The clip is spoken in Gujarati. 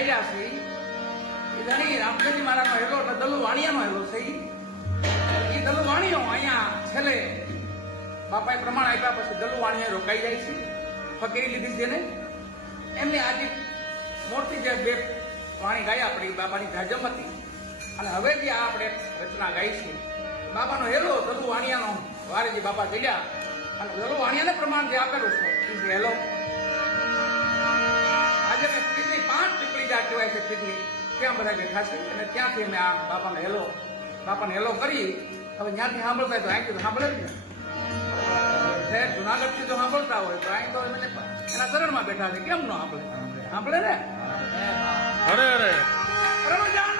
ગાયરા છે એ ધણી રામચંદ્રી મહારાજનો હેલો એટલે દલુ વાણિયાનો હેલો છે એ દલુ વાણિયો અહીંયા છેલ્લે બાપાએ પ્રમાણ આપ્યા પછી દલુ વાણિયા રોકાઈ જાય છે ફકીરી લીધી છે ને એમને આજે મોટી જે બે વાણી ગાઈ આપણી બાપાની જાજમ હતી અને હવે જે આ આપણે રચના ગાઈ છે બાપાનો હેલો દલુ વાણિયાનો વારે જે બાપા ગયા અને દલુ વાણિયાને પ્રમાણ જે આપેલું છે એ છે હેલો. આજે મેં પીપળી 5 પીપળી જા કહેવાય છે પીપળી ત્યાં બધા બેઠા છે અને ત્યાંથી અમે આ બાપાને હેલો કરી હવે ત્યાંથી સાંભળતા તો અહીંથી તો સાંભળે જ ને શહેર જુનાગઢથી જો સાંભળતા હોય તો અહીં તો એના ચરણમાં બેઠા છે કેમ ન સાંભળે ને અરે રમજાન